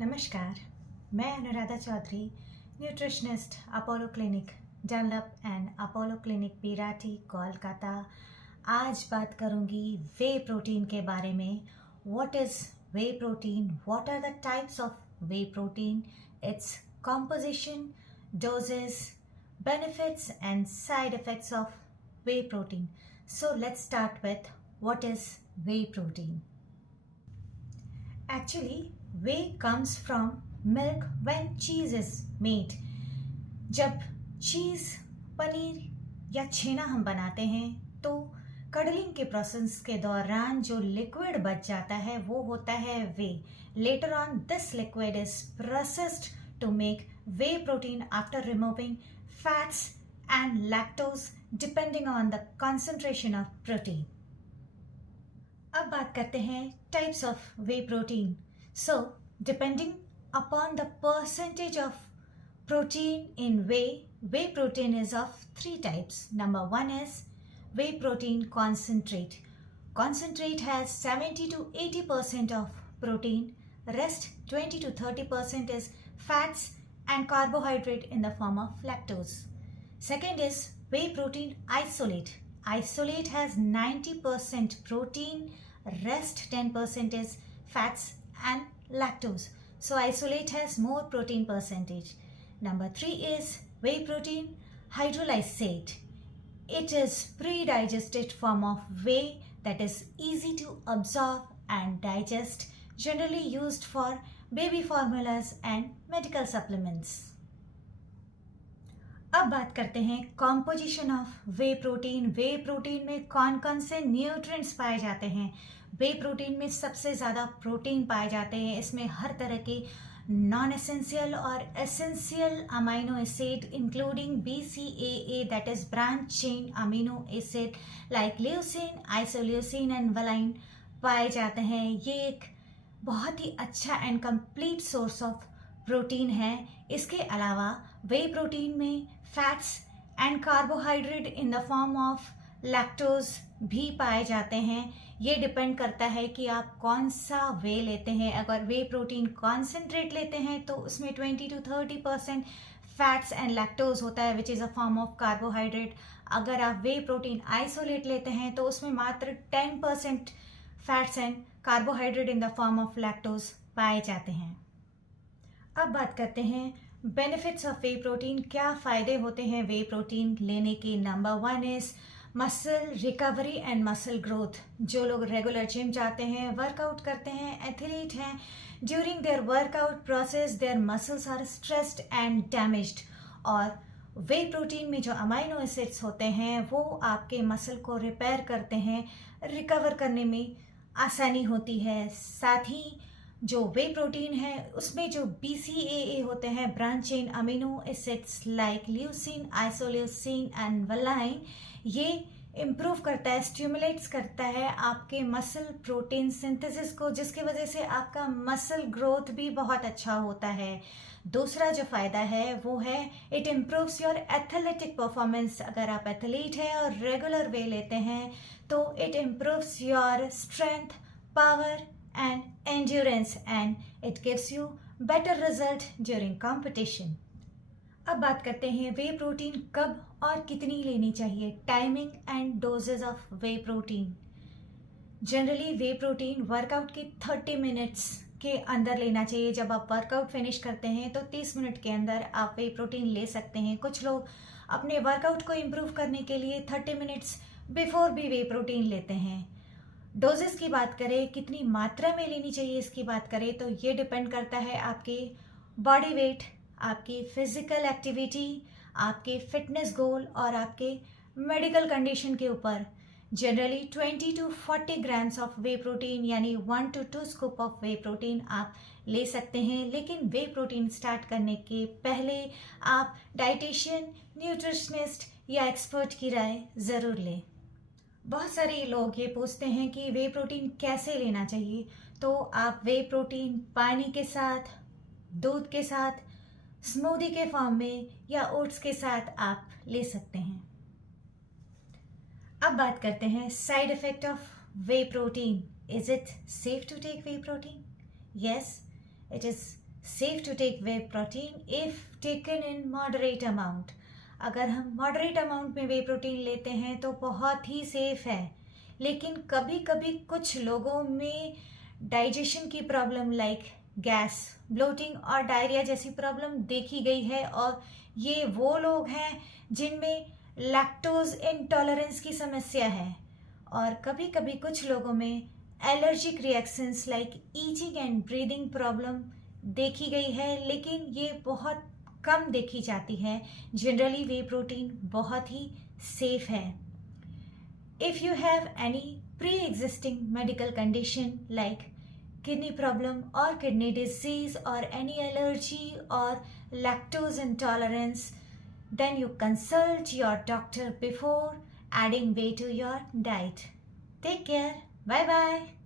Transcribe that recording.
नमस्कार, मैं Anuradha Chaudhary, nutritionist, Apollo clinic Dunlop and Apollo clinic पीराटी, कोलकाता। आज बात करूंगी वे प्रोटीन के बारे में। What is whey protein? What are the types of whey protein? Its composition, doses, benefits and side effects of whey protein. So let's start with what is whey protein. Actually, whey comes from milk when cheese is made. जब चीज़, पनीर या छेना हम बनाते हैं तो cuddling के process के दौरान जो लिक्विड बच जाता है वो होता है whey. Later on this liquid is processed to make whey protein after removing fats and lactose depending on the concentration of protein. अब बात करते हैं types of whey protein. So, depending upon the percentage of protein in whey protein is of three types. Number one is whey protein concentrate. Concentrate has 70 to 80% of protein. Rest 20 to 30% is fats and carbohydrate in the form of lactose. Second is whey protein isolate. Isolate has 90% protein, rest 10% is fats and lactose. So isolate has more protein percentage. Number 3 is whey protein hydrolysate. It is pre-digested form of whey that is easy to absorb and digest, generally used for baby formulas and medical supplements. अब बात करते हैं composition of whey protein. Way protein में कौन कौन से nutrients पाए जाते हैं? वे प्रोटीन में सबसे ज़्यादा प्रोटीन पाए जाते हैं. इसमें हर तरह के नॉन एसेंशियल और essential amino acid including BCAA that is branch chain amino acid like leucine, isoleucine and valine पाए जाते हैं. ये एक बहुत ही अच्छा and complete source of protein है. इसके अलावा वे प्रोटीन में fats and carbohydrate in the form of lactose भी पाए जाते हैं. ये डिपेंड करता है कि आप कौन सा वे लेते हैं. अगर वे प्रोटीन कॉन्सेंट्रेट लेते हैं तो उसमें 20 to 30% फैट्स एंड लैक्टोज होता है which is a form of carbohydrate. अगर आप वे प्रोटीन आइसोलेट लेते हैं तो उसमें मात्र 10% fats and carbohydrate in the form of lactose पाए जाते हैं. अब बात करते हैं बेनिफिट्स ऑफ वे प्रोटीन. क्या फ़ायदे होते हैं वे प्रोटीन लेने के? Number one is muscle recovery and muscle growth. जो लोग रेगुलर जिम जाते हैं, वर्कआउट करते हैं, एथलीट हैं, during their workout process their muscles are stressed and damaged. और वे प्रोटीन में जो अमाइनो एसिड्स होते हैं वो आपके मसल को रिपेयर करते हैं, रिकवर करने में आसानी होती है. साथ ही जो वे प्रोटीन है उसमें जो BCAA होते हैं, branch chain amino acids like leucine, isoleucine and valine, ये इम्प्रूव करता है, स्टिमुलेट्स करता है आपके मसल प्रोटीन सिंथेसिस को, जिसकी वजह से आपका मसल ग्रोथ भी बहुत अच्छा होता है. दूसरा जो फ़ायदा है वो है it improves your athletic performance. अगर आप एथलीट हैं और रेगुलर वे लेते हैं तो it improves your strength, power and endurance and it gives you better result during competition. अब बात करते हैं वे प्रोटीन कब और कितनी लेनी चाहिए. Timing and dosages of whey protein. Generally whey protein workout के 30 मिनट्स के अंदर लेना चाहिए. जब आप वर्कआउट फिनिश करते हैं तो 30 मिनट के अंदर आप वे प्रोटीन ले सकते हैं. कुछ लोग अपने वर्कआउट को इम्प्रूव करने के लिए 30 मिनट्स बिफोर भी वे प्रोटीन लेते हैं. डोजेस की बात करें, कितनी मात्रा में लेनी चाहिए इसकी बात करें तो ये डिपेंड करता है आपके बॉडी वेट, आपकी फिजिकल एक्टिविटी, आपके फिटनेस गोल और आपके मेडिकल कंडीशन के ऊपर. Generally 20 to 40 grams of whey protein यानी 1 to 2 scoop of whey protein आप ले सकते हैं. लेकिन वे प्रोटीन स्टार्ट करने के पहले आप डाइटिशियन, न्यूट्रिशनिस्ट या एक्सपर्ट की राय ज़रूर लें. बहुत सारे लोग ये पूछते हैं कि वे प्रोटीन कैसे लेना चाहिए. तो आप वे प्रोटीन पानी के साथ, दूध के साथ, स्मूदी के फॉर्म में या ओट्स के साथ आप ले सकते हैं. अब बात करते हैं side effect of whey protein. Is it safe to take whey protein? Yes, it is safe to take whey protein if taken in moderate amount. अगर हम मॉडरेट अमाउंट में वे प्रोटीन लेते हैं तो बहुत ही सेफ है। लेकिन कभी कभी कुछ लोगों में डाइजेशन की प्रॉब्लम लाइक गैस, ब्लोटिंग और डायरिया जैसी प्रॉब्लम देखी गई है, और ये वो लोग हैं जिनमें लैक्टोज इंटॉलरेंस की समस्या है। और कभी कभी कुछ लोगों में allergic reactions like itching and breathing problem देखी गई है, लेकिन ये बहुत कम देखी जाती है। जनरली वे प्रोटीन बहुत ही सेफ है। If you have any pre existing medical condition like kidney problem or kidney disease or any allergy or lactose intolerance, then you consult your doctor before adding weight to your diet. Take care. Bye bye.